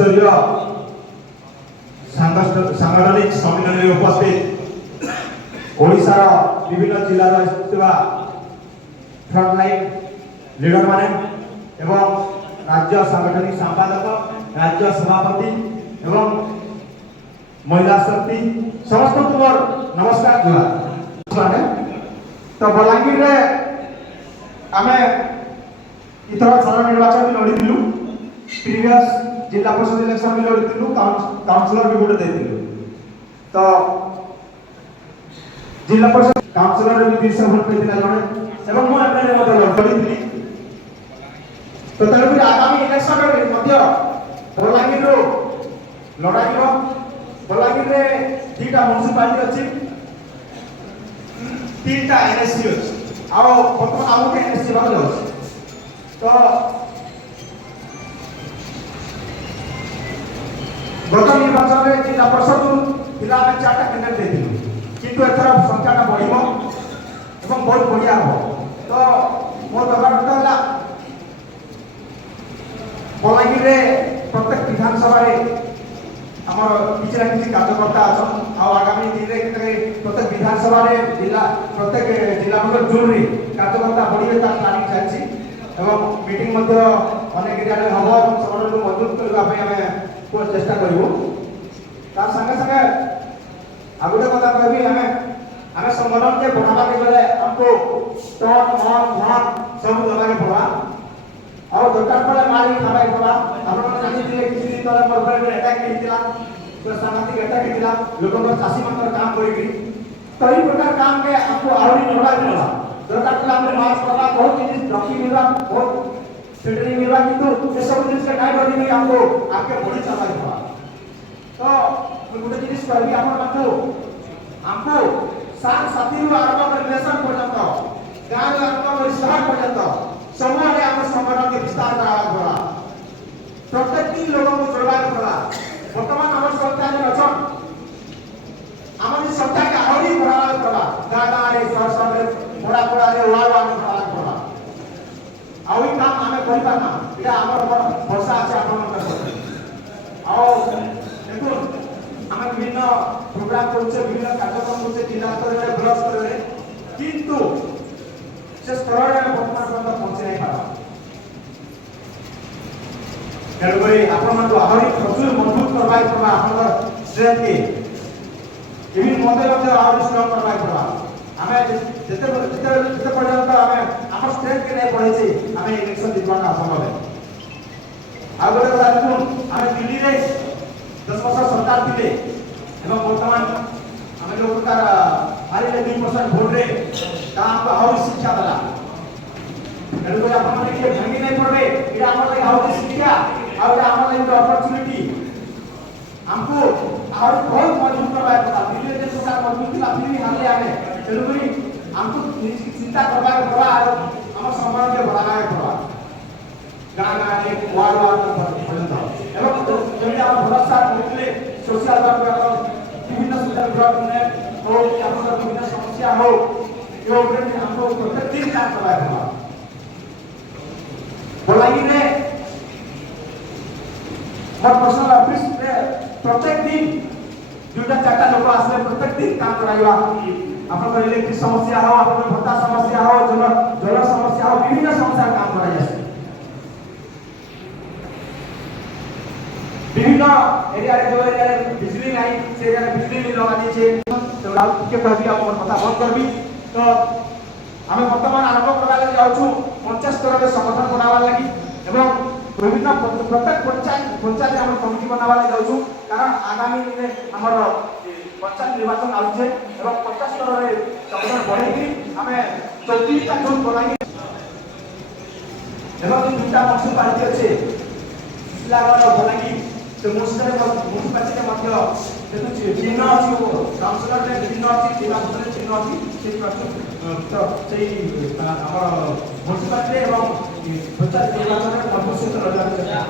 स्तरीय सांगठनिक सम्मेलन में उपस्थित ओडिशार विभिन्न जिल्लार फ्रंटलाइन लीडर माने एवं राज्य सांगठनिक संपादक राज्य सभापति एवं महिला शक्ति समस्त मोर नमस्कार जुहार। तो बलांगीर रे आमे इथर सारा निर्वाचन लड़ीलु प्रीवियस जिला परिषद इलेक्शन भी लड़ीलु काउंसिलर भी गोटे देथिलु। तो जिला परिषद काउंसिलर भी 200 वोट पेथिला जणे एवं मो एमएलए मते लड़ीली। तो तरफी आगामी इलेक्शन रे मध्य बलांगीर रो लड़ाइबो। बलांगीर रे 2टा म्युनिसिपालिटी अछि 3टा एनएससी अछि आ बर्तमान आउ के एनएससी बारे अछि। तो गत निर्वाचन में जिला परिषद जिला में 4टा कैंडिडेट देथिलु किंतु एथर संख्याटा बढ़िबो एवं बहुत बढ़िया हो। तो मोर व्यवहार होला बलांगीर रे प्रत्येक विधानसभा रे हमर किछि ना किछि कार्यकर्ता अछन आ आगामी दिन रे प्रत्येक विधानसभा रे जिला प्रत्येक जिला में जून रे कार्यकर्ता बढ़िबे ता प्लानिंग चालछि एवं मीटिंग मध्य अनेक एरिया रे हबो एवं समरण को मजबूत करबा पे हमें को चेष्टा करिवो। ता संगे संगे आगुडे कथा कहबी हमें संगठन के बढ़ावा के गले हमको स्टॉक मान सब दबा के पड़ा और दरकार पड़े मारी खाबा पड़ा। आपण जानि दिले किछि दिन तले मोर पर अटैक केतिला तो सामाजिक अटैक केतिला लोकन चासी मंत्र काम करिबी। तो ई प्रकार काम के आपको आउरी नडा पड़ा दरकार पड़े हमरे मार्च पड़ा बहुत चीज रखी मिला बहुत सेटरिंग मिला किंतु ये सब जिनिस के नाही बनी भी हमको आपके बड़ी चलाई पड़ा। तो मैं गुटे जिनिस कहबी हमको साथ साथी रो आरंभ कर रिलेशन पर्यंत गांव आरंभ कर शहर पर्यंत समूह रे हम संगठन के विस्तार करा पड़ा प्रत्येक लोगों को जोड़वा पड़ा। वर्तमान हमर संस्था में अछन हमर संस्था के आउरी बढ़ावा पड़ा गांव रे शहर रे बड़ा रे वार बढ़ावा पड़ा आउ ई काम हमें करि पाना इटा हमर वर्षा আছে आपन कर आओ देखो हम विभिन्न प्रोग्राम करछे विभिन्न कार्यक्रम करछे जिला स्तर रे ब्लॉक स्तर रे किंतु से स्तर रे वर्तमान पर्यंत पहुंचे नहीं पारा। तेरे आपण मन आहुरी प्रचुर मजबूत करबाई पड़ा हमर स्ट्रेंथ के इवन मते आहुरी स्ट्रांग करबाई पड़ा। हमें जते पर्यंत हमें हमर स्ट्रेंथ के नहीं पड़े छी हमें इलेक्शन जीतवा असंभव है। आ गोटे कथा देखुन हमें दिल्ली रे 10 वर्ष सरकार थिले एवं वर्तमान हमें लोग का हारिले 2% वोट रे ता हमको और शिक्षा दला एडो को अपन मन के भांगी नहीं पड़बे इरा हमर लागि और शिक्षा और हमर लागि अपॉर्चुनिटी हमको और बहुत मजबूत करबा पड़ा। दिल्ली रे सरकार मजबूत थिला फिर भी हाले आने तेलुगुरी हमको चिंता करबा पड़ा और हमर सम्मान के बढ़ावा पड़ा गाना एक वार पर्यंत एवं जब आप भरोसा करले सोशल वर्क विभिन्न सोशल वर्क में हो या फिर विभिन्न समस्या हो यो उपरे हमको प्रत्येक दिन काम करबा पड़ा। बलांगीर रे मोर पर्सनल ऑफिस में प्रत्येक दिन 2-4 लोग आसले प्रत्येक दिन काम कराइबा आपन इलेक्ट्रिक समस्या हो आपन भत्ता समस्या हो जल समस्या हो विभिन्न समस्या काम कराइ जाय विभिन्न एरिया रे जो एरिया रे बिजली नहीं से एरिया रे बिजली नहीं लगा दी छे तो राउत के कहबी हमर पता बंद करबी। तो हमें वर्तमान आरंभ करबा लागि जाउछु 50 स्तर रे संगठन बनावा लागि एवं विभिन्न प्रत्येक पंचायत हम कमिटी बनावा लागि जाउछु कारण आगामी दिन हमर पंचायत निर्वाचन आउछे एवं 50 स्तर रे संगठन बढ़ेगी हमें 34टा जोन बनाई एवं 2टा म्युनिसिपालिटी अछि जिला बलांगीर तो म्युनिसिपालिटी के मध्य देखु चिन्ह अछि काउंसिलर रे चिन्ह अछि जिला परिषद चिन्ह अछि से तो सेही हमर म्युनिसिपालिटी एवं पंचायत निर्वाचन में मजबूत से लगा धन्यवाद।